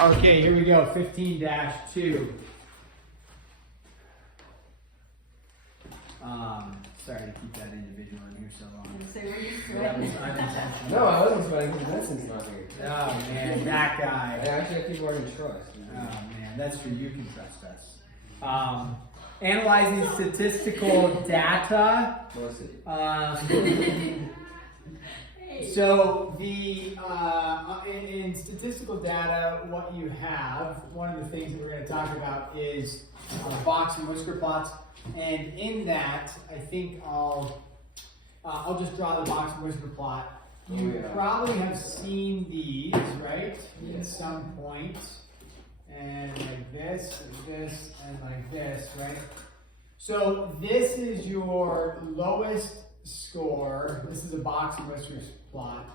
Okay, here we go, 15-2. Sorry to keep that individual in here so long. So were you That was sweating? unintentional. No, I wasn't sweating because Vincent's not here. Oh man, that I guy. actually have people I can trust. Oh man, that's true, you can trust us. Analyzing statistical data. Mostly. So in statistical data, what you have, one of the things that we're going to talk about is box and whisker plots. And in that, I think I'll just draw the box and whisker plot. You probably have seen these, right? At some point. And like this, and like this, right? So this is your lowest score. This is a box and whiskers plot.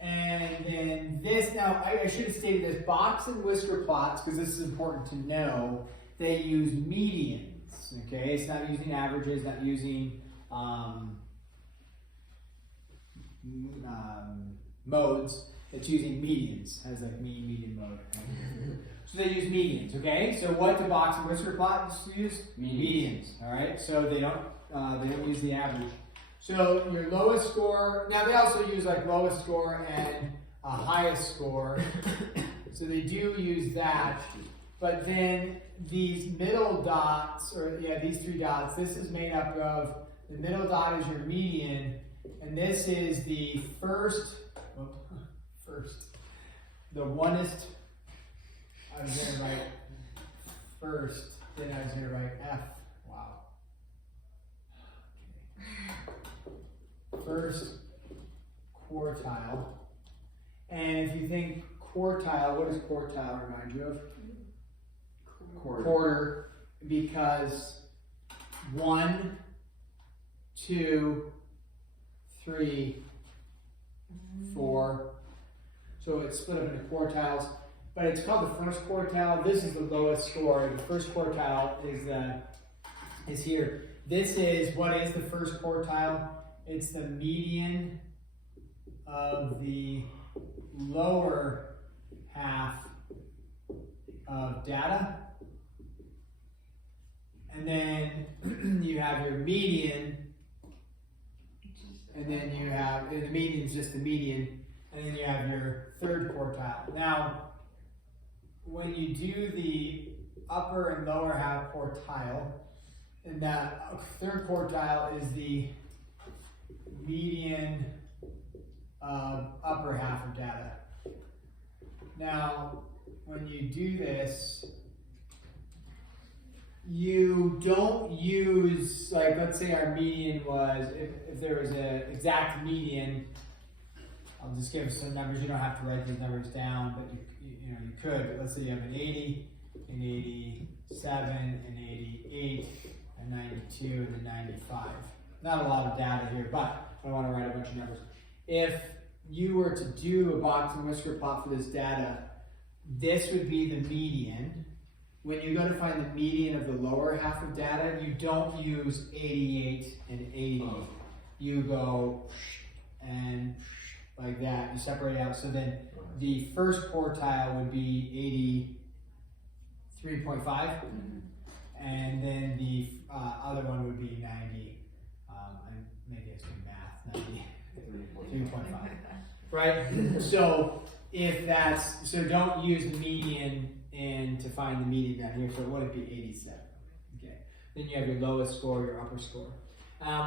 And then this, now I should have stated this, box and whisker plots, because this is important to know, they use medians, okay? It's not using averages, not using modes. It's using medians, has like mean, median, mode. Okay? So they use medians, okay? So what do box and whisker plots use? Medians, all right? So they don't use the average. So your lowest score, now they also use like lowest score and highest score. So they do use that. But then these middle dots, or yeah, these three dots, this is made up of, the middle dot is your median, and this is the the onest, I was going to write first, then I was going to write F. Wow. Okay. First quartile. And if you think quartile, what does quartile remind you of? Quarter, because 1, 2, 3, 4. So it's split up into quartiles, but it's called the first quartile. This is the lowest score. The first quartile is here. This is, what is the first quartile? It's the median of the lower half of data. And then you have your median, and then you have, and the median is just the median, and then you have your third quartile. Now, when you do the upper and lower half quartile, and that third quartile is the median of upper half of data. Now, when you do this, you don't use, like, let's say our median was, if there was an exact median, I'll just give some numbers. You don't have to write these numbers down, but you know, you could. But let's say you have an 80, an 87, an 88, a 92, and a 95. Not a lot of data here, but I want to write a bunch of numbers. If you were to do a box and whisker plot for this data, this would be the median. When you go to find the median of the lower half of data, you don't use 88 and 80. You go and like that, you separate out. So then the first quartile would be 83.5, and then the other one would be 90. Maybe it's good math, 93.5, right? So if that's, so don't use the median and to find the median down here, so what would it be? 87. Okay. Then you have your lowest score, your upper score.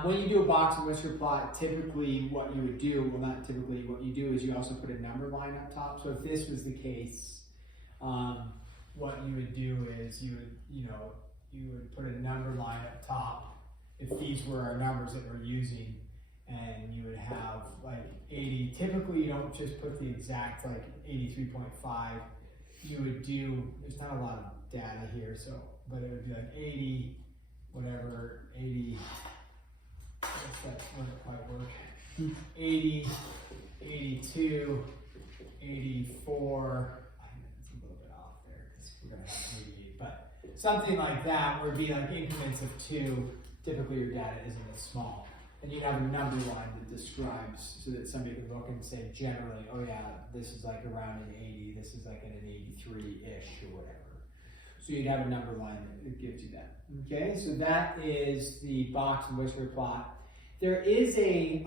When you do a box and whisker plot, typically what you would do, well not typically, what you do is you also put a number line up top. So if this was the case, what you would do is you would put a number line up top if these were our numbers that we're using, and you would have like 80. Typically you don't just put the exact like 83.5. You would do, there's not a lot of data here, so, but it would be like 80, whatever, 80, that wouldn't quite work. 80, 82, 84, I think it's a little bit off there because we're going to have 88, but something like that would be like increments of 2. Typically your data isn't as small. and you have a number line that describes, so that somebody can look and say generally, oh yeah, this is like around an 80, this is like an 83-ish or whatever. So you'd have a number line that gives you that. Okay, so that is the box and whisker plot. There is a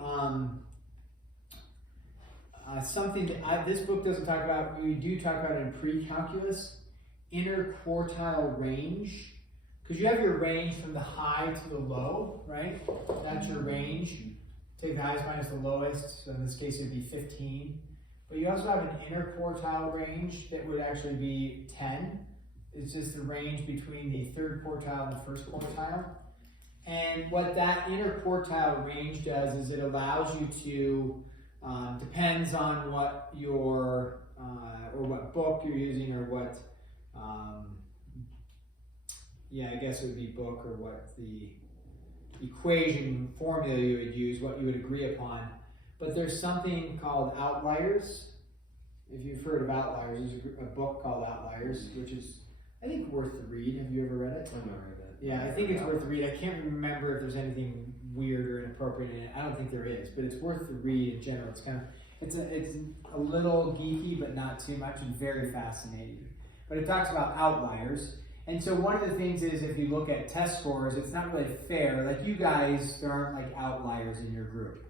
something that this book doesn't talk about. We do talk about it in pre-calculus, interquartile range. Because you have your range from the high to the low, right? That's your range. Take the highest minus the lowest, so in this case it would be 15. But you also have an interquartile range that would actually be 10. It's just the range between the third quartile and the first quartile. And what that interquartile range does is it allows you to, depends on what your, or what book you're using, or what, I guess it would be book, or what the equation formula you would use, what you would agree upon. But there's something called outliers. If you've heard of outliers, there's a book called Outliers, which is, I think, worth the read. Have you ever read it? I've never read it. Yeah, I think it's worth the read. I can't remember if there's anything weird or inappropriate in it. I don't think there is, but it's worth the read in general. It's kind of, it's a little geeky, but not too much, and very fascinating. But it talks about outliers. And so one of the things is, if you look at test scores, it's not really fair. Like you guys, there aren't like outliers in your group.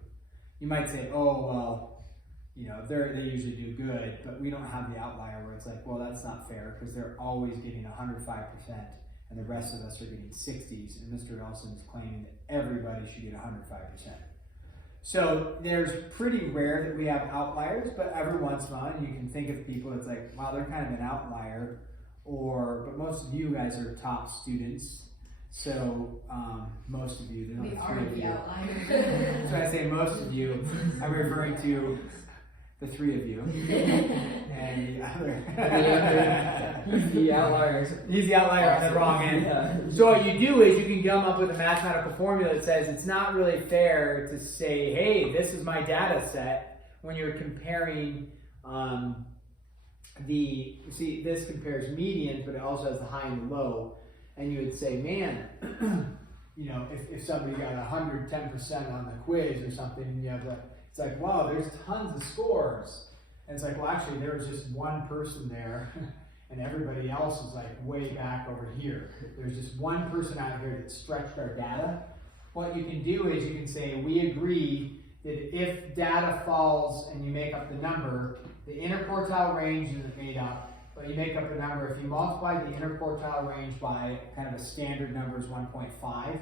You might say, oh, well, you know, they usually do good, but we don't have the outlier where it's like, well, that's not fair, because they're always getting 105%, and the rest of us are getting 60s, and Mr. Nelson is claiming that everybody should get 105%. So there's pretty rare that we have outliers, but every once in a while you can think of people that's like, wow, they're kind of an outlier. But most of you guys are top students, so most of you, We are the outliers. So I say most of you, I'm referring to the three of you, and the other. He's the outlier. He's the outlier on the wrong end. Yeah. So what you do is you can come up with a mathematical formula that says it's not really fair to say, hey, this is my data set, when you're comparing this compares medians, but it also has the high and the low, and you would say, man, you know, if somebody got 110% on the quiz or something, and you have it's like, wow, there's tons of scores, and it's like, well, actually, there was just one person there, and everybody else is like way back over here. There's just one person out here that stretched our data. What you can do is you can say, we agree that if data falls and you make up the number, the interquartile range isn't made up, but you make up a number. If you multiply the interquartile range by kind of a standard number is 1.5.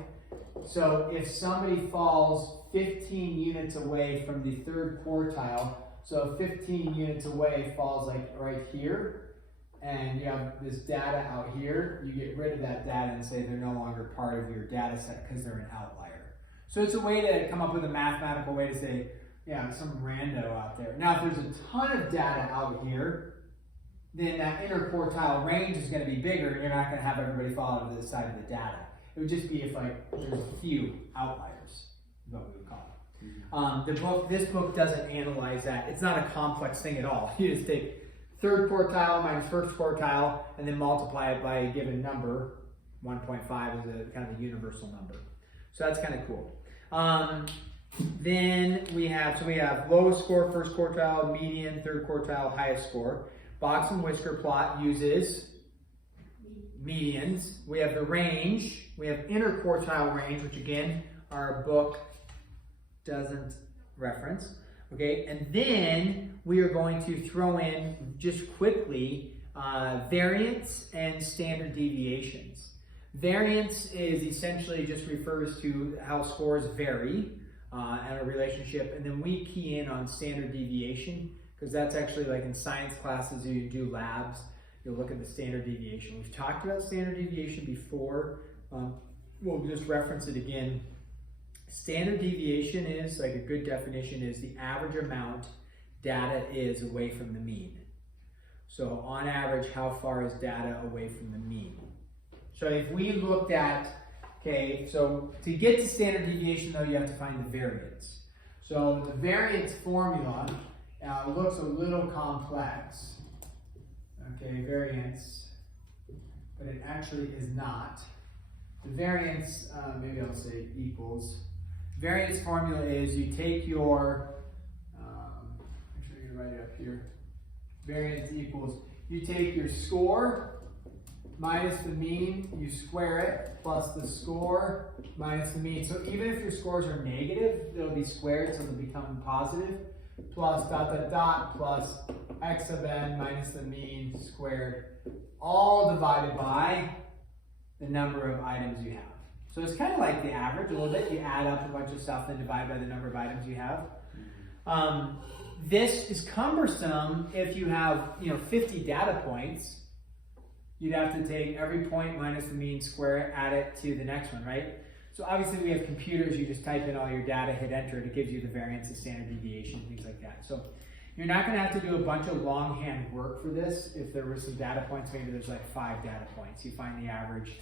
So if somebody falls 15 units away from the third quartile, so 15 units away falls like right here, and you have this data out here, you get rid of that data and say they're no longer part of your data set because they're an outlier. So it's a way to come up with a mathematical way to say, yeah, some rando out there. Now, if there's a ton of data out here, then that interquartile range is going to be bigger, and you're not going to have everybody fall to the side of the data. It would just be if like there's a few outliers, is what we would call it. This book doesn't analyze that. It's not a complex thing at all. You just take third quartile minus first quartile, and then multiply it by a given number. 1.5 is a kind of a universal number. So that's kind of cool. Then we have lowest score, first quartile, median, third quartile, highest score. Box and whisker plot uses medians. We have the range. We have interquartile range, which again, our book doesn't reference. Okay, and then we are going to throw in just quickly variance and standard deviations. Variance is essentially just refers to how scores vary and a relationship, and then we key in on standard deviation, because that's actually like in science classes, you do labs, you'll look at the standard deviation. We've talked about standard deviation before. We'll just reference it again. Standard deviation is, like a good definition, is the average amount data is away from the mean. So on average, how far is data away from the mean? So if we looked at, okay, so to get to standard deviation though, you have to find the variance. So the variance formula looks a little complex. Okay, variance, but it actually is not. The variance, maybe I'll say equals. variance formula is you take your, actually I'm going to write it up here. Variance equals, you take your score minus the mean, you square it, plus the score minus the mean. So even if your scores are negative, they'll be squared, so they'll become positive, plus dot dot dot, plus x of n minus the mean squared, all divided by the number of items you have. So it's kind of like the average a little bit. You add up a bunch of stuff and divide by the number of items you have. This is cumbersome if you have 50 data points. You'd have to take every point minus the mean, square it, add it to the next one, right? So obviously we have computers, you just type in all your data, hit enter, it gives you the variance, the standard deviation, things like that. So you're not going to have to do a bunch of longhand work for this. If there were some data points, maybe there's like 5 data points, you find the average.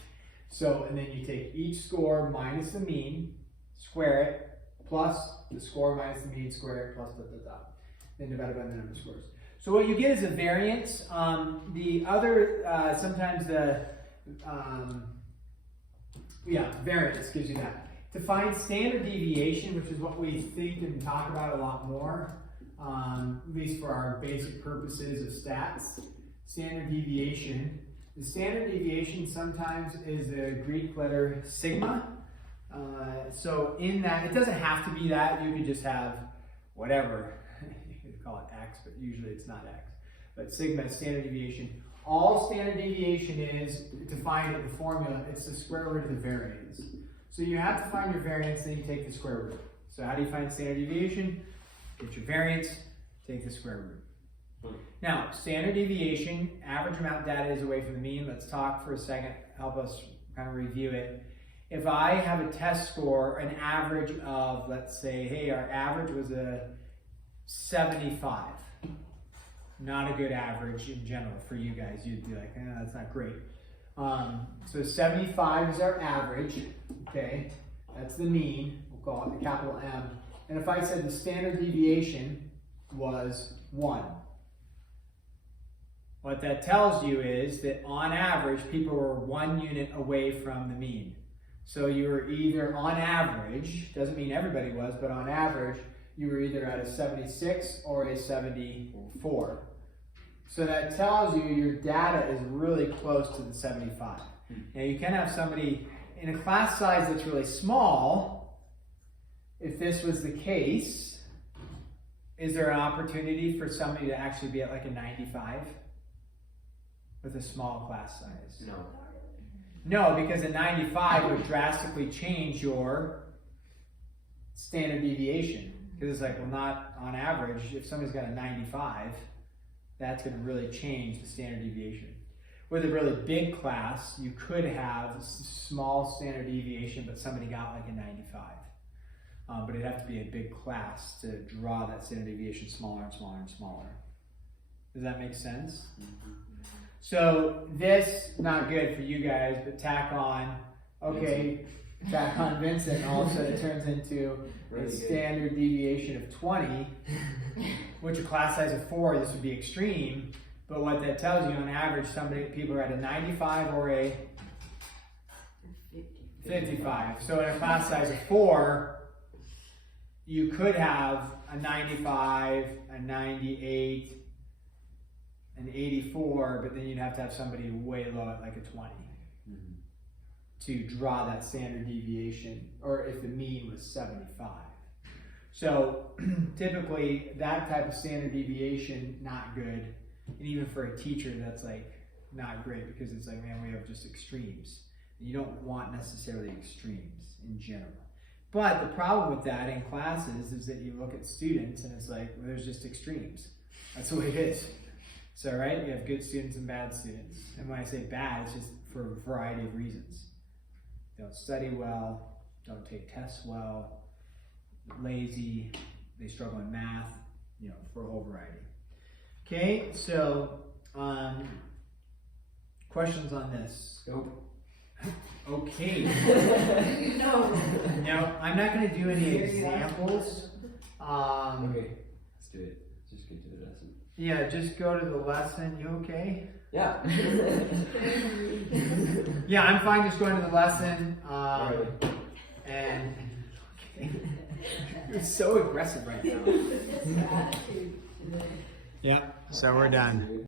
So, and then you take each score minus the mean, square it, plus the score minus the mean, square it, plus then divided by the number of scores. So what you get is a variance. The other, sometimes the, variance gives you that. To find standard deviation, which is what we think and talk about a lot more, at least for our basic purposes of stats, standard deviation. The standard deviation sometimes is the Greek letter sigma. So in that, it doesn't have to be that. You could just have whatever. You could call it x, but usually it's not x. But sigma is standard deviation. All standard deviation is, to find in the formula, it's the square root of the variance. So you have to find your variance, then you take the square root. So how do you find standard deviation? Get your variance, take the square root. Now, standard deviation, average amount of data is away from the mean. Let's talk for a second, help us kind of review it. If I have a test score, an average of, let's say, hey, our average was a 75. Not a good average in general for you guys. You'd be like, that's not great. So 75 is our average, okay? That's the mean, we'll call it the capital M. And if I said the standard deviation was 1, what that tells you is that on average, people were 1 unit away from the mean. So you were either on average, doesn't mean everybody was, but on average, you were either at a 76 or a 74. So that tells you your data is really close to the 75. Now you can have somebody in a class size that's really small. If this was the case, is there an opportunity for somebody to actually be at like a 95 with a small class size? No. No, because a 95 would drastically change your standard deviation. Because it's like, well, not on average. If somebody's got a 95, that's going to really change the standard deviation. With a really big class, you could have a small standard deviation, but somebody got like a 95. But it'd have to be a big class to draw that standard deviation smaller and smaller and smaller. Does that make sense? Mm-hmm. So this, not good for you guys, but tack on, okay, tack on Vincent, all of a sudden it turns into a standard deviation of 20, which a class size of 4, this would be extreme, but what that tells you on average, people are at a 95 or a 55. So in a class size of 4, you could have a 95, a 98, an 84, but then you'd have to have somebody way low at like a 20 to draw that standard deviation, or if the mean was 75. So typically that type of standard deviation, not good. And even for a teacher, that's like not great, because it's like, man, we have just extremes. You don't want necessarily extremes in general. But the problem with that in classes is that you look at students and it's like, well, there's just extremes. That's the way it is. So, right, you have good students and bad students. And when I say bad, it's just for a variety of reasons. Don't study well, don't take tests well, lazy, they struggle in math, for a whole variety. Okay, so questions on this? Nope. Okay. No. Now, I'm not going to do any examples. Okay, let's do it. Just get to the lesson. Yeah, just go to the lesson. You okay? Yeah. Yeah, I'm fine just going to the lesson. Right. And You're so aggressive right now. That's your attitude today. Yeah, so we're done.